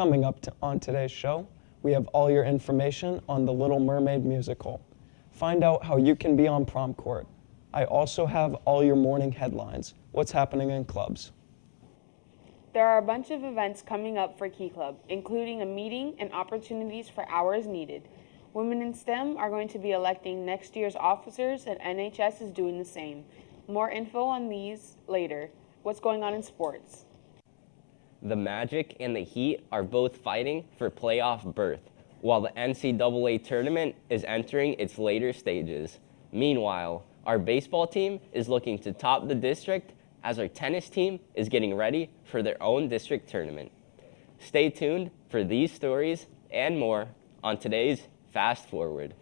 Coming up on today's show, we have all your information on the Little Mermaid musical. Find out how you can be on prom court. I also have all your morning headlines, what's happening in clubs. There are a bunch of events coming up for Key Club, including a meeting and opportunities for hours needed. Women in STEM are going to be electing next year's officers, and NHS is doing the same. More info on these later. What's going on in sports? The Magic and the Heat are both fighting for playoff berth, while the NCAA tournament is entering its later stages. Meanwhile, our baseball team is looking to top the district as our tennis team is getting ready for their own district tournament. Stay tuned for these stories and more on today's Fast Forward.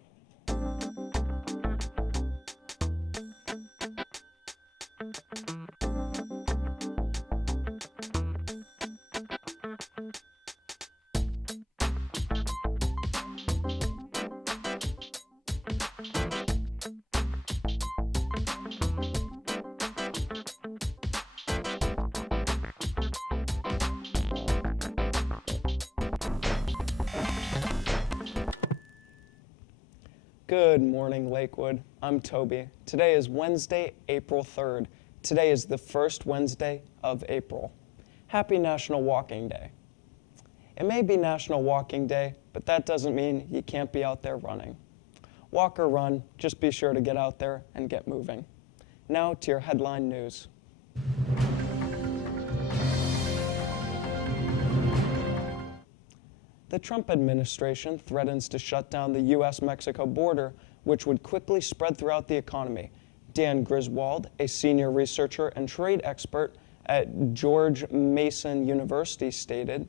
Good morning, Lakewood. I'm Toby. Today is Wednesday, April 3rd. Today is the first Wednesday of April. Happy National Walking Day. It may be National Walking Day, but that doesn't mean you can't be out there running. Walk or run, just be sure to get out there and get moving. Now to your headline news. The Trump administration threatens to shut down the U.S.-Mexico border, which would quickly spread throughout the economy. Dan Griswold, a senior researcher and trade expert at George Mason University, stated,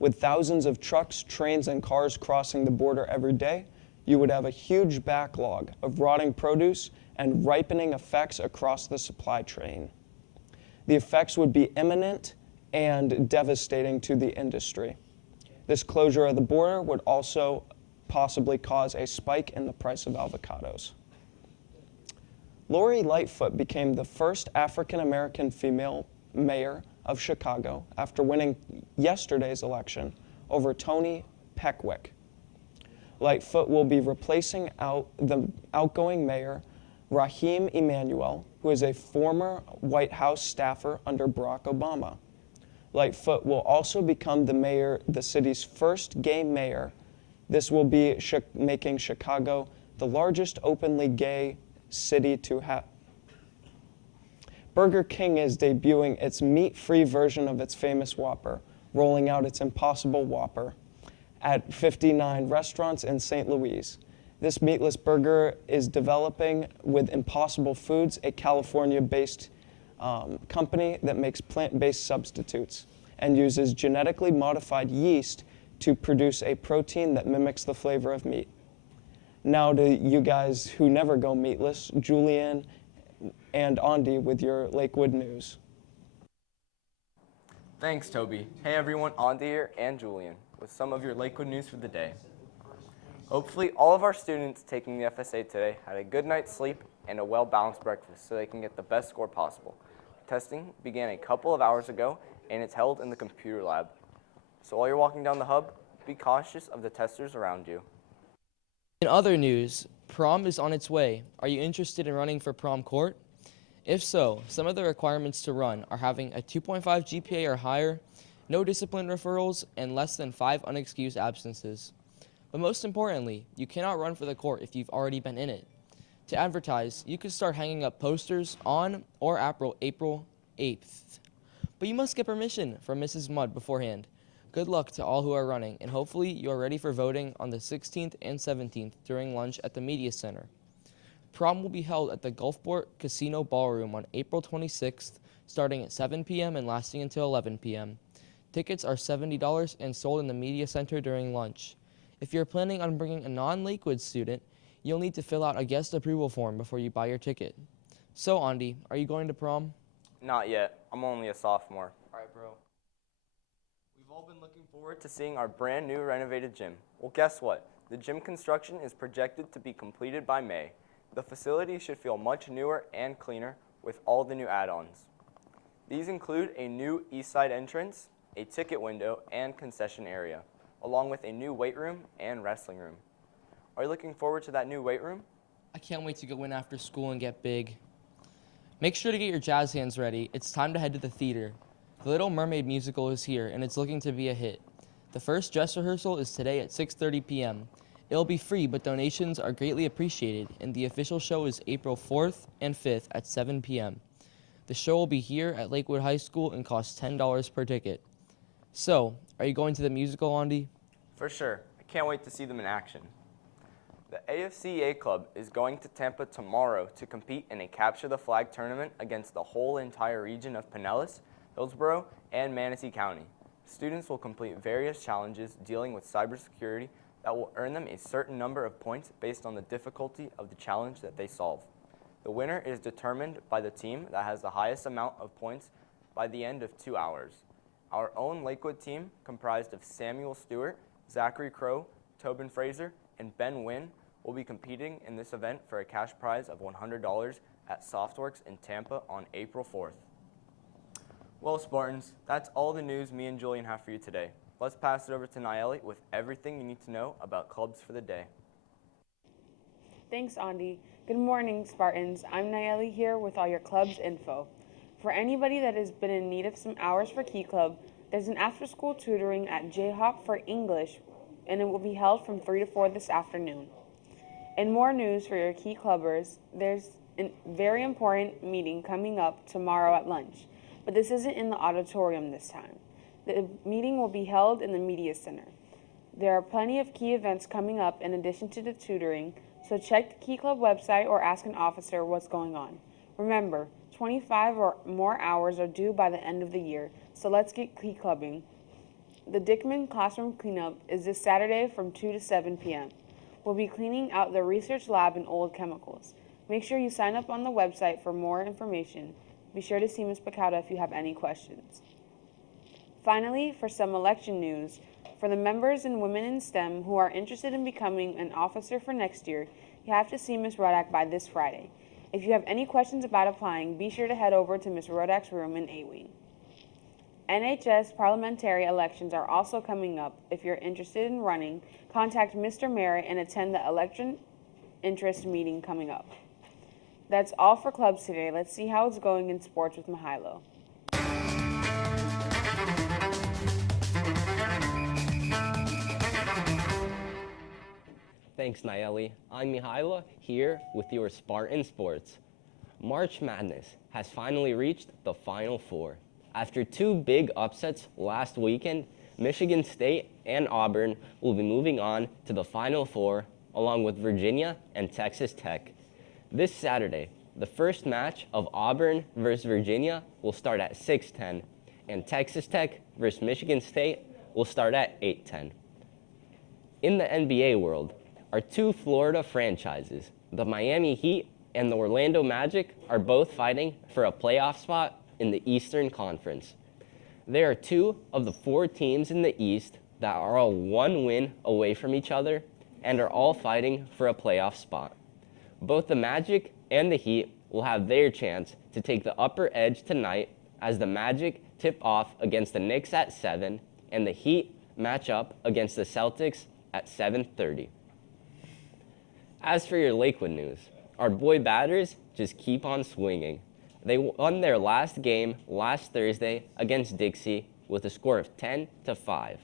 "With thousands of trucks, trains, and cars crossing the border every day, you would have a huge backlog of rotting produce and ripening effects across the supply chain. The effects would be imminent and devastating to the industry. This closure of the border would also possibly cause a spike in the price of avocados." Lori Lightfoot became the first African-American female mayor of Chicago after winning yesterday's election over Tony Peckwick. Lightfoot will be replacing the outgoing mayor, Raheem Emanuel, who is a former White House staffer under Barack Obama. Lightfoot will also become the city's first gay mayor. This will be making Chicago the largest openly gay city to have. Burger King is debuting its meat-free version of its famous Whopper, rolling out its Impossible Whopper at 59 restaurants in St. Louis. This meatless burger is developing with Impossible Foods, a California-based company that makes plant-based substitutes and uses genetically modified yeast to produce a protein that mimics the flavor of meat. Now to you guys who never go meatless, Julianne and Andy with your Lakewood news. Thanks, Toby. Hey everyone, Andy here and Julian with some of your Lakewood news for the day. Hopefully all of our students taking the FSA today had a good night's sleep and a well-balanced breakfast so they can get the best score possible. Testing began a couple of hours ago and it's held in the computer lab. So while you're walking down the hub, be cautious of the testers around you. In other news, prom is on its way. Are you interested in running for prom court? If so, some of the requirements to run are having a 2.5 GPA or higher, no discipline referrals, and less than 5 unexcused absences. But most importantly, you cannot run for the court if you've already been in it. To advertise, you can start hanging up posters on or April 8th. But you must get permission from Mrs. Mudd beforehand. Good luck to all who are running, and hopefully you are ready for voting on the 16th and 17th during lunch at the Media Center. Prom will be held at the Gulfport Casino Ballroom on April 26th, starting at 7 p.m. and lasting until 11 p.m. Tickets are $70 and sold in the Media Center during lunch. If you're planning on bringing a non-Lakewood student, you'll need to fill out a guest approval form before you buy your ticket. So, Andy, are you going to prom? Not yet. I'm only a sophomore. All right, bro. We've all been looking forward to seeing our brand new renovated gym. Well, guess what? The gym construction is projected to be completed by May. The facility should feel much newer and cleaner with all the new add-ons. These include a new east side entrance, a ticket window, and concession area, along with a new weight room and wrestling room. Are you looking forward to that new weight room? I can't wait to go in after school and get big. Make sure to get your jazz hands ready. It's time to head to the theater. The Little Mermaid musical is here, and it's looking to be a hit. The first dress rehearsal is today at 6:30 p.m. It'll be free, but donations are greatly appreciated, and the official show is April 4th and 5th at 7 p.m. The show will be here at Lakewood High School and costs $10 per ticket. So, are you going to the musical, Andy? For sure. I can't wait to see them in action. The AFCEA Club is going to Tampa tomorrow to compete in a Capture the Flag tournament against the whole entire region of Pinellas, Hillsborough, and Manatee County. Students will complete various challenges dealing with cybersecurity that will earn them a certain number of points based on the difficulty of the challenge that they solve. The winner is determined by the team that has the highest amount of points by the end of 2 hours. Our own Lakewood team, comprised of Samuel Stewart, Zachary Crow, Tobin Fraser, and Ben Wynn, will be competing in this event for a cash prize of $100 at Softworks in Tampa on April 4th. Well, Spartans, that's all the news me and Julian have for you today. Let's pass it over to Nayeli with everything you need to know about clubs for the day. Thanks, Andy. Good morning, Spartans. I'm Nayeli here with all your club's info. For anybody that has been in need of some hours for Key Club, there's an after-school tutoring at Jayhawk for English, and it will be held from 3 to 4 this afternoon. In more news for your Key Clubbers, there's a very important meeting coming up tomorrow at lunch, but this isn't in the auditorium this time. The meeting will be held in the Media Center. There are plenty of key events coming up in addition to the tutoring, so check the Key Club website or ask an officer what's going on. Remember, 25 or more hours are due by the end of the year, so let's get Key Clubbing. The Dickman Classroom Cleanup is this Saturday from 2 to 7 p.m. We'll be cleaning out the research lab and old chemicals. Make sure you sign up on the website for more information. Be sure to see Ms. Picata if you have any questions. Finally, for some election news, for the members and women in STEM who are interested in becoming an officer for next year, you have to see Ms. Rodak by this Friday. If you have any questions about applying, be sure to head over to Ms. Rodak's room in A-Wing. NHS parliamentary elections are also coming up. If you're interested in running, contact Mr. Mayor and attend the election interest meeting coming up. That's all for clubs today. Let's see how it's going in sports with Mahilo. Thanks, Nayeli. I'm Mihaila, here with your Spartan Sports. March Madness has finally reached the Final Four. After two big upsets last weekend, Michigan State and Auburn will be moving on to the Final Four, along with Virginia and Texas Tech. This Saturday, the first match of Auburn versus Virginia will start at 6:10, and Texas Tech versus Michigan State will start at 8:10. In the NBA world, our two Florida franchises, the Miami Heat and the Orlando Magic, are both fighting for a playoff spot in the Eastern Conference. There are two of the four teams in the East that are all one win away from each other and are all fighting for a playoff spot. Both the Magic and the Heat will have their chance to take the upper edge tonight as the Magic tip off against the Knicks at 7 and the Heat match up against the Celtics at 7:30. As for your Lakewood news, our boy batters just keep on swinging. They won their last game last Thursday against Dixie with a score of 10-5.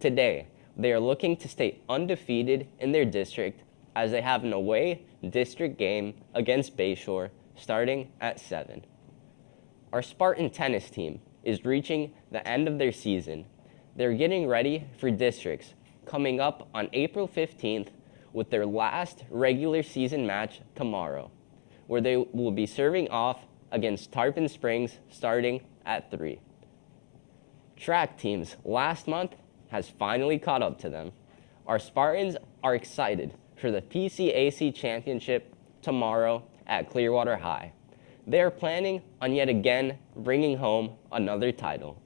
Today, they are looking to stay undefeated in their district as they have an away district game against Bayshore starting at 7. Our Spartan tennis team is reaching the end of their season. They're getting ready for districts coming up on April 15th with their last regular season match tomorrow, where they will be serving off against Tarpon Springs starting at 3. Track teams last month has finally caught up to them. Our Spartans are excited for the PCAC Championship tomorrow at Clearwater High. They are planning on yet again bringing home another title.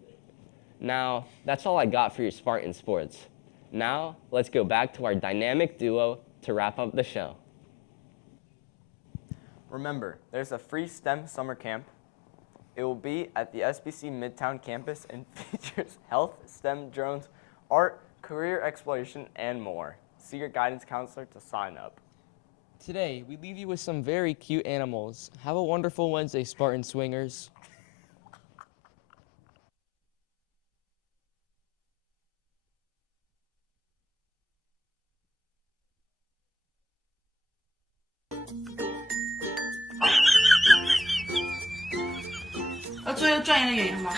Now, that's all I got for your Spartan Sports. Now, let's go back to our dynamic duo to wrap up the show. Remember, there's a free STEM summer camp It will be at the SBC Midtown campus and features health, STEM, drones, art, career exploration, and more. See your guidance counselor to sign up. Today, we leave you with some very cute animals. Have a wonderful Wednesday, Spartan Swingers.要做一个专业的演员吗？